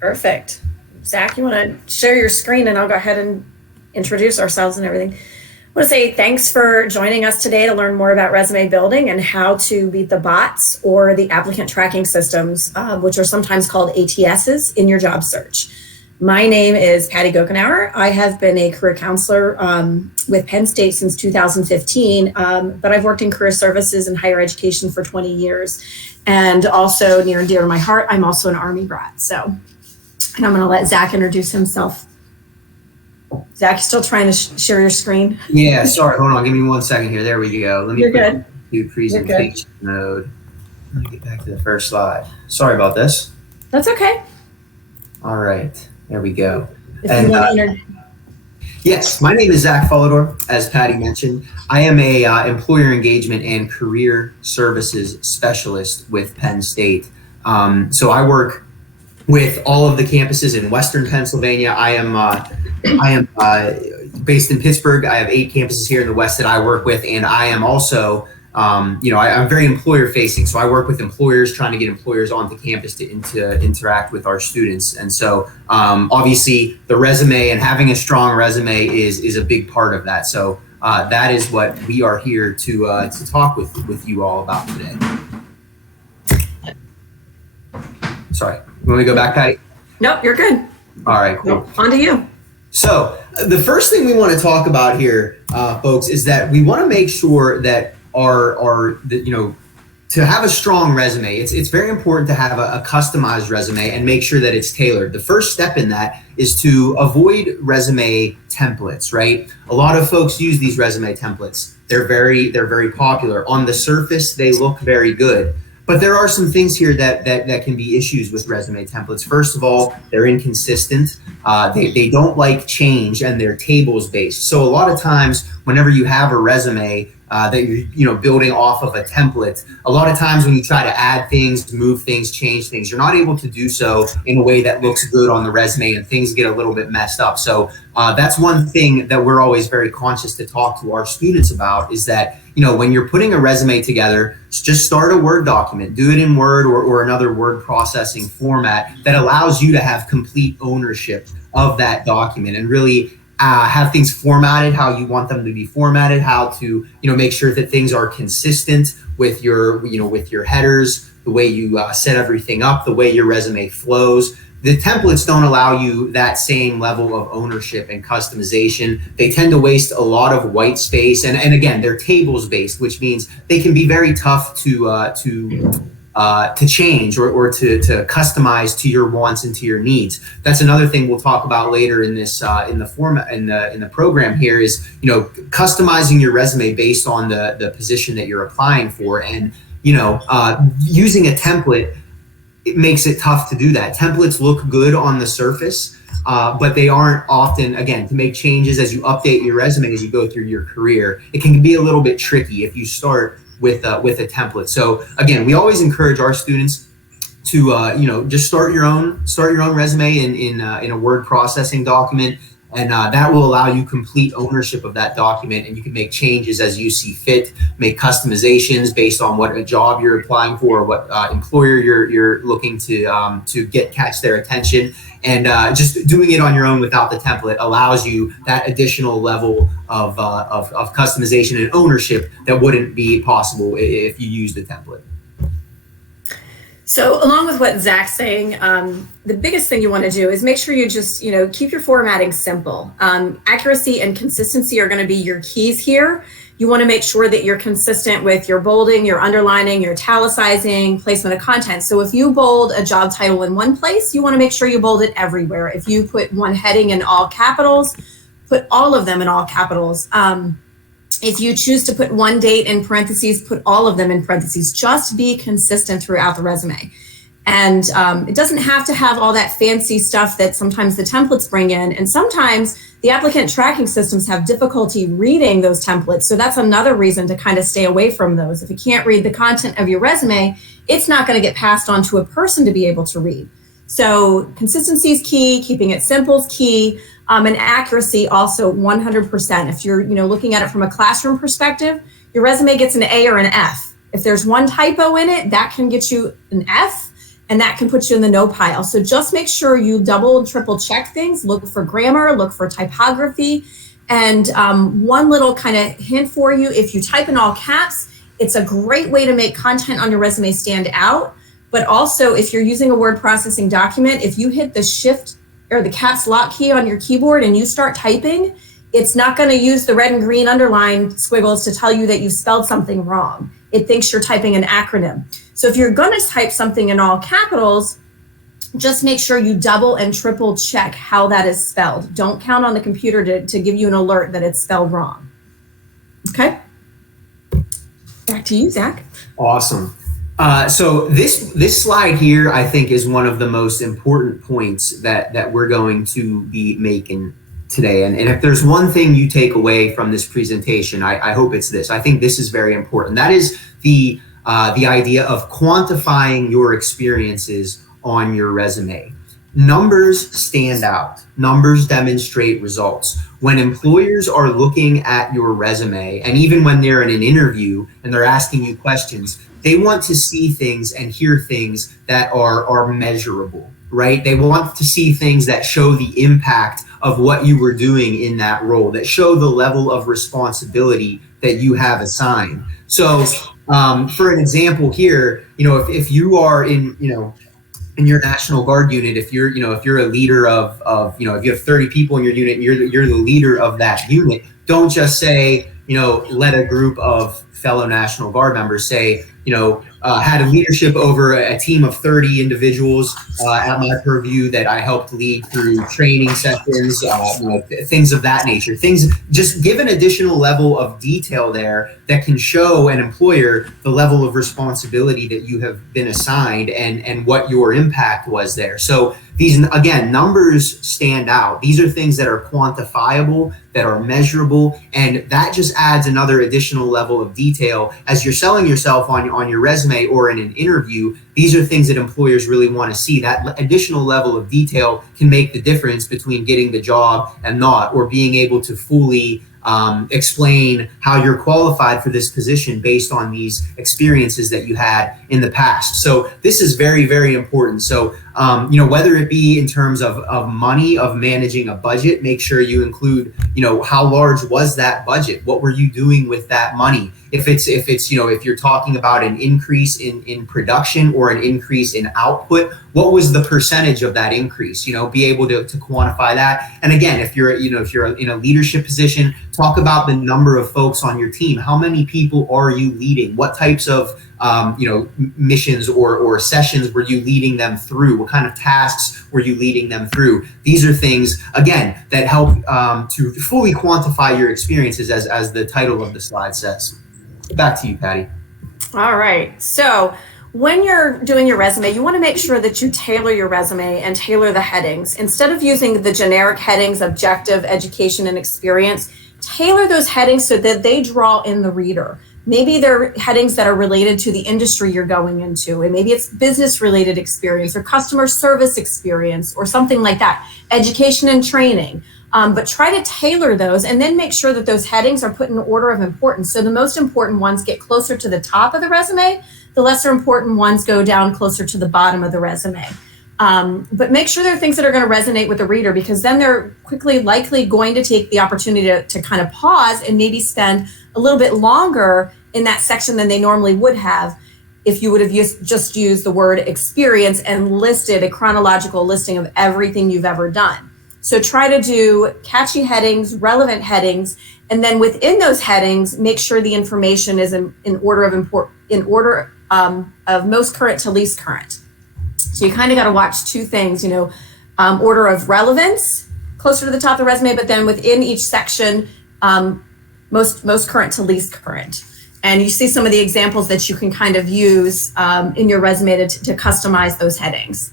Perfect. Zach, you want to share your screen and I'll go ahead and introduce ourselves and everything. I want to say thanks for joining us today to learn more about resume building and how to beat the bots or the applicant tracking systems, which are sometimes called ATSs, in your job search. My name is Patty Gokenauer. I have been a career counselor with Penn State since 2015, but I've worked in career services and higher education for 20 years. And also near and dear to my heart, I'm also an Army brat. So, and I'm going to let Zach introduce himself. Zach, you still trying to share your screen? Yeah, sorry. Hold on. Give me 1 second here. There we go. Let me You're good. Do presentation mode. Let me get back to the first slide. Sorry about this. That's okay. All right. There we go. And, yes, my name is Zach Follador, as Patty mentioned. I am a employer engagement and career services specialist with Penn State. So I work with all of the campuses in Western Pennsylvania. I am based in Pittsburgh. I have 8 campuses here in the West that I work with, and I am also, I'm very employer facing. So I work with employers, trying to get employers onto campus to interact with our students. And so obviously the resume and having a strong resume is a big part of that. So that is what we are here to talk with you all about today. Sorry, you want me to go back, Patty? Nope, you're good. All right, cool. Nope, on to you. So the first thing we want to talk about here, folks, is that we want to make sure that to have a strong resume, it's very important to have a customized resume and make sure that it's tailored. The first step in that is to avoid resume templates, right? A lot of folks use these resume templates. They're very popular. On the surface, they look very good. But there are some things here that can be issues with resume templates. First of all, they're inconsistent. They don't like change, and they're tables based. So a lot of times, whenever you have a resume that you're building off of a template, a lot of times when you try to add things, move things, change things, you're not able to do so in a way that looks good on the resume, and things get a little bit messed up. So that's one thing that we're always very conscious to talk to our students about, is that when you're putting a resume together, just start a Word document, do it in Word or another word processing format that allows you to have complete ownership of that document and really have things formatted how you want them to be formatted, how to make sure that things are consistent with your headers, the way you set everything up, the way your resume flows. The templates don't allow you that same level of ownership and customization. They tend to waste a lot of white space, and again, they're tables based, which means they can be very tough to change or to customize to your wants and to your needs. That's another thing we'll talk about later in this in the program here, is customizing your resume based on the position that you're applying for, and using a template. It makes it tough to do that. Templates look good on the surface, but they aren't often, again, to make changes as you update your resume as you go through your career. It can be a little bit tricky if you start with a template. So again, we always encourage our students to just start your own resume in a word processing document, and that will allow you complete ownership of that document, and you can make changes as you see fit, make customizations based on what a job you're applying for, or what employer you're looking to catch their attention. And just doing it on your own without the template allows you that additional level of customization and ownership that wouldn't be possible if you used a template. So along with what Zach's saying, the biggest thing you want to do is make sure you just, keep your formatting simple. Accuracy and consistency are going to be your keys here. You want to make sure that you're consistent with your bolding, your underlining, your italicizing, placement of content. So if you bold a job title in one place, you want to make sure you bold it everywhere. If you put one heading in all capitals, put all of them in all capitals. If you choose to put one date in parentheses, put all of them in parentheses. Just be consistent throughout the resume. And it doesn't have to have all that fancy stuff that sometimes the templates bring in. And sometimes the applicant tracking systems have difficulty reading those templates. So that's another reason to kind of stay away from those. If you can't read the content of your resume, it's not going to get passed on to a person to be able to read. So consistency is key, keeping it simple is key, and accuracy also 100%. If you're looking at it from a classroom perspective, your resume gets an A or an F. If there's one typo in it, that can get you an F. and that can put you in the no pile. So just make sure you double and triple check things, look for grammar, look for typography. And one little kind of hint for you, if you type in all caps, it's a great way to make content on your resume stand out. But also, if you're using a word processing document, if you hit the shift or the caps lock key on your keyboard and you start typing, it's not going to use the red and green underline squiggles to tell you that you spelled something wrong. It thinks you're typing an acronym. So if you're going to type something in all capitals, just make sure you double and triple check how that is spelled. Don't count on the computer to give you an alert that it's spelled wrong. Okay? Back to you, Zach. Awesome. So this slide here, I think, is one of the most important points that we're going to be making today. And if there's one thing you take away from this presentation, I hope it's this. I think this is very important. That is the idea of quantifying your experiences on your resume. Numbers stand out. Numbers demonstrate results. When employers are looking at your resume, and even when they're in an interview and they're asking you questions, they want to see things and hear things that are measurable, right? They want to see things that show the impact of what you were doing in that role, that show the level of responsibility that you have assigned. So for an example here, if you are in your National Guard unit, if you're a leader of if you have 30 people in your unit, and you're the leader of that unit, don't just say, let a group of fellow National Guard members say, had a leadership over a team of 30 individuals at my purview that I helped lead through training sessions, things of that nature. Just give an additional level of detail there that can show an employer the level of responsibility that you have been assigned and what your impact was there. So these, again, numbers stand out. These are things that are quantifiable, that are measurable, and that just adds another additional level of detail as you're selling yourself on your resume or in an interview. These are things that employers really want to see. That additional level of detail can make the difference between getting the job and not, or being able to fully explain how you're qualified for this position based on these experiences that you had in the past. So this is very, very important. So, whether it be in terms of money, of managing a budget, make sure you include, how large was that budget? What were you doing with that money? If you're talking about an increase in production or an increase in output, what was the percentage of that increase? Be able to quantify that. And again, if you're in a leadership position, talk about the number of folks on your team. How many people are you leading? What types of missions or sessions were you leading them through? What kind of tasks were you leading them through? These are things, again, that help to fully quantify your experiences, as the title of the slide says. Back to you, Patty. All right. So when you're doing your resume, you want to make sure that you tailor your resume and tailor the headings. Instead of using the generic headings, objective, education, and experience, tailor those headings so that they draw in the reader. Maybe they're headings that are related to the industry you're going into, and maybe it's business related experience or customer service experience or something like that, education and training. But try to tailor those and then make sure that those headings are put in order of importance. So the most important ones get closer to the top of the resume, the lesser important ones go down closer to the bottom of the resume. But make sure they're things that are going to resonate with the reader, because then they're likely going to take the opportunity to kind of pause and maybe spend a little bit longer in that section than they normally would have if you would have just used the word experience and listed a chronological listing of everything you've ever done. So try to do catchy headings, relevant headings, and then within those headings, make sure the information is in order of most current to least current. So you kind of got to watch two things, order of relevance, closer to the top of the resume, but then within each section, most current to least current. And you see some of the examples that you can kind of use in your resume to customize those headings.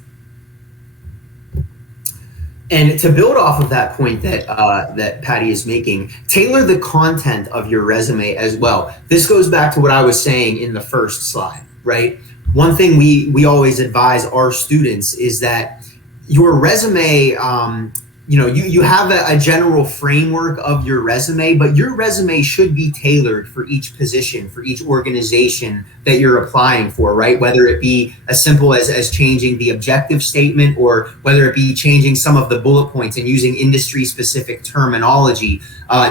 And to build off of that point that Patty is making, tailor the content of your resume as well. This goes back to what I was saying in the first slide, right? One thing we always advise our students is that your resume, you have a general framework of your resume, but your resume should be tailored for each position, for each organization that you're applying for, right? Whether it be as simple as changing the objective statement, or whether it be changing some of the bullet points and using industry specific terminology,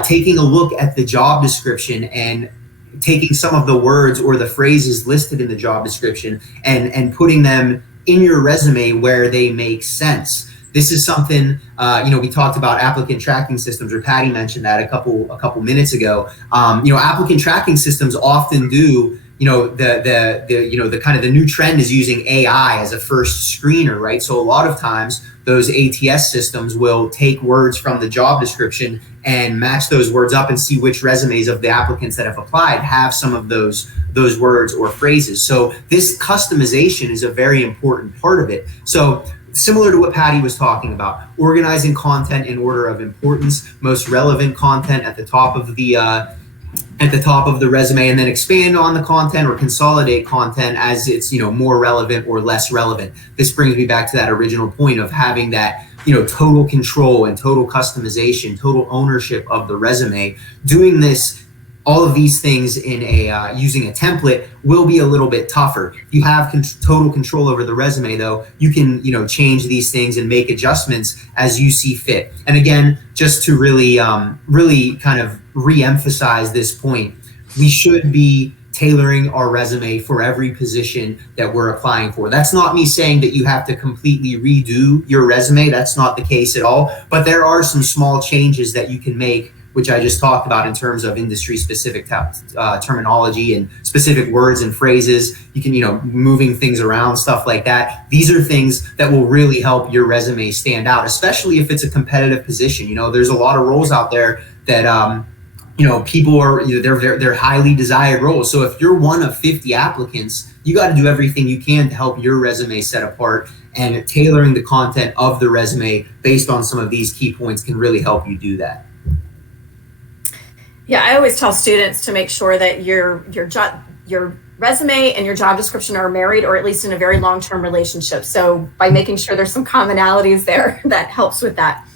taking a look at the job description and taking some of the words or the phrases listed in the job description and putting them in your resume where they make sense. This is something, we talked about applicant tracking systems, or Patty mentioned that a couple minutes ago. Applicant tracking systems often do, the kind of the new trend is using AI as a first screener, right? So a lot of times those ATS systems will take words from the job description and match those words up and see which resumes of the applicants that have applied have some of those words or phrases. So this customization is a very important part of it. So similar to what Patty was talking about, organizing content in order of importance, most relevant content at the top of the resume, and then expand on the content or consolidate content as it's more relevant or less relevant. This brings me back to that original point of having that total control and total customization, total ownership of the resume. Doing this, all of these things in using a template will be a little bit tougher. If you have total control over the resume, though, you can change these things and make adjustments as you see fit. And again, just to really kind of re-emphasize this point, we should be tailoring our resume for every position that we're applying for. That's not me saying that you have to completely redo your resume. That's not the case at all. But there are some small changes that you can make, which I just talked about in terms of industry specific terminology and specific words and phrases. You can, moving things around, stuff like that. These are things that will really help your resume stand out, especially if it's a competitive position. There's a lot of roles out there that, people are, they're highly desired roles. So if you're one of 50 applicants, you got to do everything you can to help your resume set apart, and tailoring the content of the resume based on some of these key points can really help you do that. Yeah, I always tell students to make sure that your resume and your job description are married, or at least in a very long-term relationship. So by making sure there's some commonalities there, that helps with that.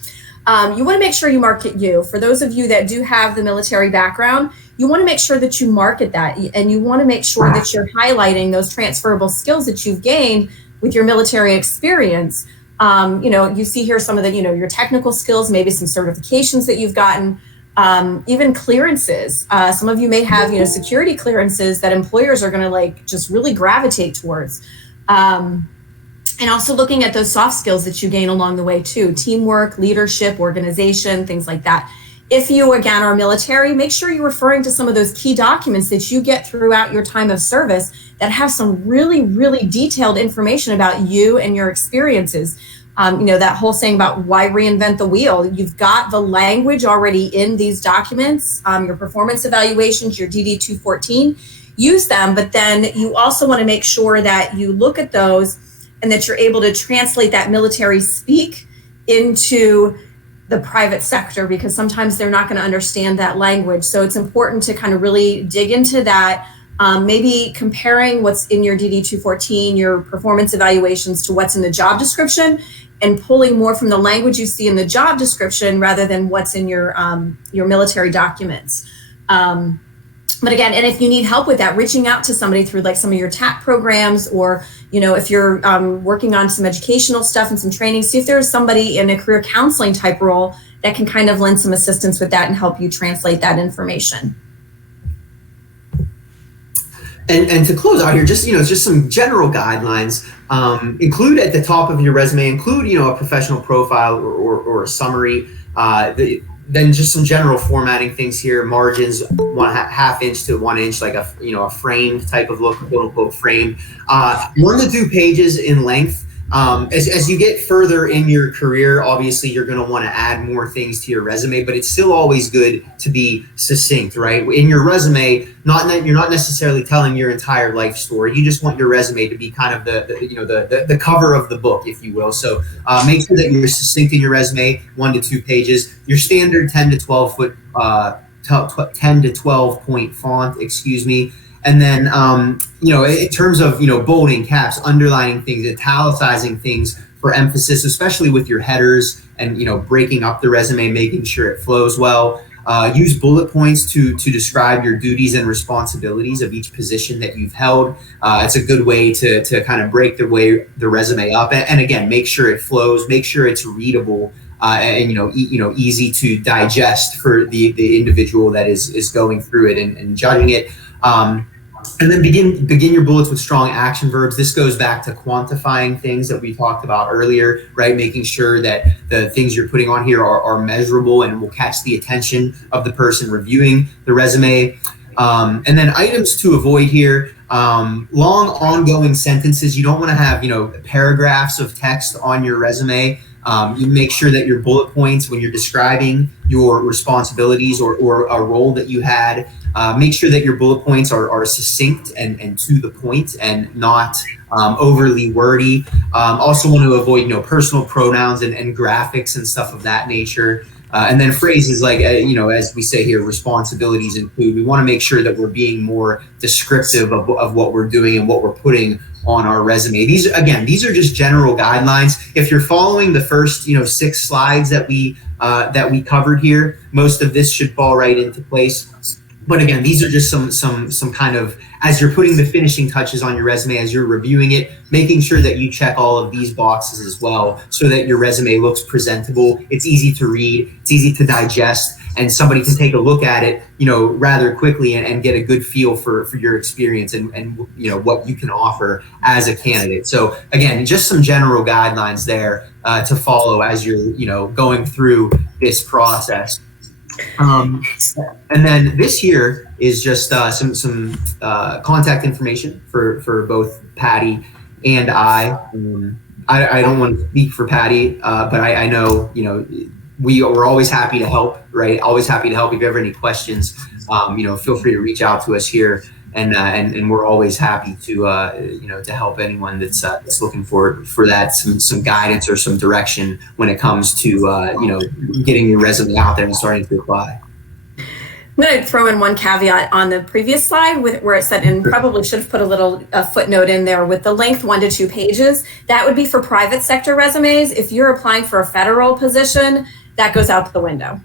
You want to make sure you market you. For those of you that do have the military background, you want to make sure that you market that, and you want to make sure that you're highlighting those transferable skills that you've gained with your military experience. You see here some of the, your technical skills, maybe some certifications that you've gotten. Even clearances. Some of you may have, security clearances that employers are going to just really gravitate towards. And also looking at those soft skills that you gain along the way too: teamwork, leadership, organization, things like that. If you, again, are military, make sure you're referring to some of those key documents that you get throughout your time of service that have some really, really detailed information about you and your experiences. That whole saying about why reinvent the wheel. You've got the language already in these documents, your performance evaluations, your DD-214, use them, but then you also want to make sure that you look at those and that you're able to translate that military speak into the private sector, because sometimes they're not going to understand that language. So it's important to kind of really dig into that. Maybe comparing what's in your DD-214, your performance evaluations, to what's in the job description, and pulling more from the language you see in the job description rather than what's in your military documents. But again, and if you need help with that, reaching out to somebody through some of your TAP programs, or if you're working on some educational stuff and some training, see if there's somebody in a career counseling type role that can kind of lend some assistance with that and help you translate that information. And to close out here, just some general guidelines. Include at the top of your resume, include a professional profile or a summary. Then just some general formatting things here: margins 1/2 inch to 1 inch, like a framed type of look, quote unquote framed. 1 to 2 pages in length. As you get further in your career, obviously you're going to want to add more things to your resume, but it's still always good to be succinct, right? In your resume, you're not necessarily telling your entire life story. You just want your resume to be kind of the cover of the book, if you will. So make sure that you're succinct in your resume, 1 to 2 pages. Your standard 10 to 12 point font, And then, in terms of, bolding, caps, underlining things, italicizing things for emphasis, especially with your headers and, breaking up the resume, making sure it flows well. Use bullet points to describe your duties and responsibilities of each position that you've held. It's a good way to kind of break the resume up, and again, make sure it flows, make sure it's readable, and easy to digest for the individual that is going through it and judging it. And then begin your bullets with strong action verbs. This goes back to quantifying things that we talked about earlier, right? Making sure that the things you're putting on here are measurable and will catch the attention of the person reviewing the resume. And then items to avoid here, long ongoing sentences. You don't want to have, paragraphs of text on your resume. You make sure that your bullet points, when you're describing your responsibilities or a role that you had, make sure that your bullet points are succinct and to the point and not overly wordy. Also want to avoid, personal pronouns and graphics and stuff of that nature. And then phrases like, as we say here, responsibilities include. We want to make sure that we're being more descriptive of what we're doing and what we're putting on our resume. These are just general guidelines. If you're following the first, 6 slides that we covered here, most of this should fall right into place. But again, these are just some kind of, as you're putting the finishing touches on your resume, as you're reviewing it, making sure that you check all of these boxes as well so that your resume looks presentable. It's easy to read, it's easy to digest, and somebody can take a look at it, rather quickly and get a good feel for your experience and what you can offer as a candidate. So again, just some general guidelines there to follow as you're, going through this process. And then this here is just some contact information for both Patty and I. I don't want to speak for Patty, but I know we're always happy to help, right? Always happy to help. If you have any questions, feel free to reach out to us here, and we're always happy to to help anyone that's looking for that some guidance or some direction when it comes to getting your resume out there and starting to apply. I'm going to throw in one caveat on the previous slide where it said, and probably should have put a little footnote in there with the length 1 to 2 pages. That would be for private sector resumes. If you're applying for a federal position, that goes out the window.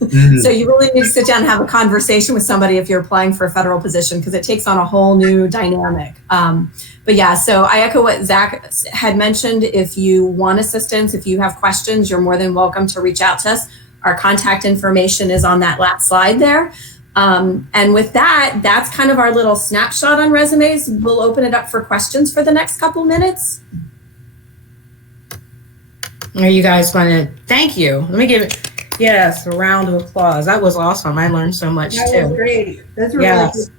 Mm-hmm. So you really need to sit down and have a conversation with somebody if you're applying for a federal position, because it takes on a whole new dynamic. But yeah, so I echo what Zach had mentioned. If you want assistance, if you have questions, you're more than welcome to reach out to us. Our contact information is on that last slide there. And with that, that's kind of our little snapshot on resumes. We'll open it up for questions for the next couple minutes. Are you guys want to, thank you. Let me give it, yes, a round of applause. That was awesome. I learned so much too. That was great. That's really good.